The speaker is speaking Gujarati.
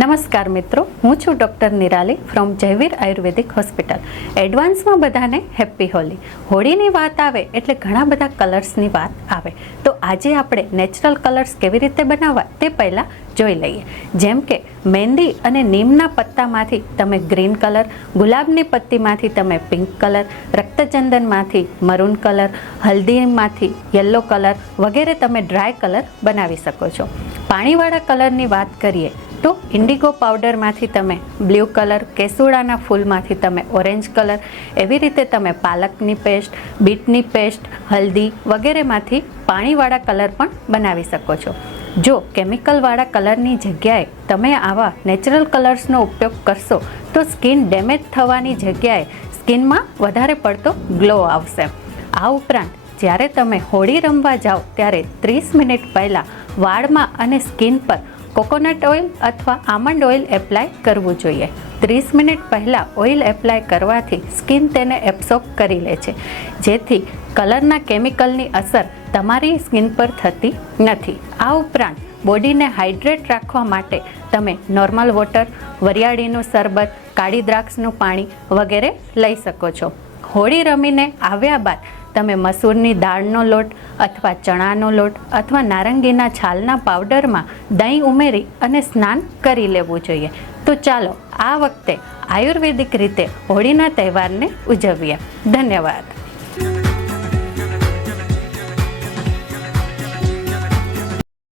નમસ્કાર મિત્રો, હું છું doctor Nirali from Jayveer Ayurvedic hospital. એડવાન્સમાં બધાને હેપી હોલી. હોળીની વાત આવે એટલે ઘણા બધા કલર્સની વાત આવે. તો આજે આપણે નેચરલ કલર્સ કેવી રીતે બનાવવા તે પહેલાં જોઈ લઈએ. જેમ કે મહેંદી અને નીમના પત્તામાંથી તમે ગ્રીન કલર, ગુલાબની પત્તીમાંથી તમે પિંક કલર, રક્તચંદનમાંથી મરૂન કલર, હલ્દીમાંથી યલો કલર વગેરે તમે ડ્રાય કલર બનાવી શકો છો. પાણીવાળા કલરની વાત કરીએ તો ઇન્ડિગો પાવડરમાંથી તમે બ્લુ કલર, કેસુડાના ફૂલમાંથી તમે ઓરેન્જ કલર, એવી રીતે તમે પાલકની પેસ્ટ, બીટની પેસ્ટ, હલ્દી વગેરેમાંથી પાણીવાળા કલર પણ બનાવી શકો છો. જો કેમિકલવાળા કલરની જગ્યાએ તમે આવા નેચરલ કલર્સનો ઉપયોગ કરશો તો સ્કિન ડેમેજ થવાની જગ્યાએ સ્કિનમાં વધારે પડતો ગ્લો આવશે. આ ઉપરાંત જ્યારે તમે હોળી રમવા જાઓ ત્યારે 30 મિનિટ પહેલાં વાળમાં અને સ્કિન પર કોકોનટ ઓઇલ અથવા આમંડ ઓઇલ એપ્લાય કરવું જોઈએ. 30 મિનિટ પહેલાં ઓઇલ એપ્લાય કરવાથી સ્કિન તેને એબ્સોર્બ કરી લે છે, જેથી કલરના કેમિકલની અસર તમારી સ્કિન પર થતી નથી. આ ઉપરાંત બોડીને હાઇડ્રેટ રાખવા માટે તમે નોર્મલ વોટર, વરિયાળીનું શરબત, કાળી દ્રાક્ષનું પાણી વગેરે લઈ શકો છો. હોળી રમીને આવ્યા બાદ તમે મસૂરની દાળનો લોટ અથવા ચણાનો લોટ અથવા નારંગીના છાલના પાવડરમાં દહીં ઉમેરી અને સ્નાન કરી લેવું જોઈએ. તો ચાલો આ વખતે આયુર્વેદિક રીતે હોળીના તહેવારને ઉજવીએ. ધન્યવાદ.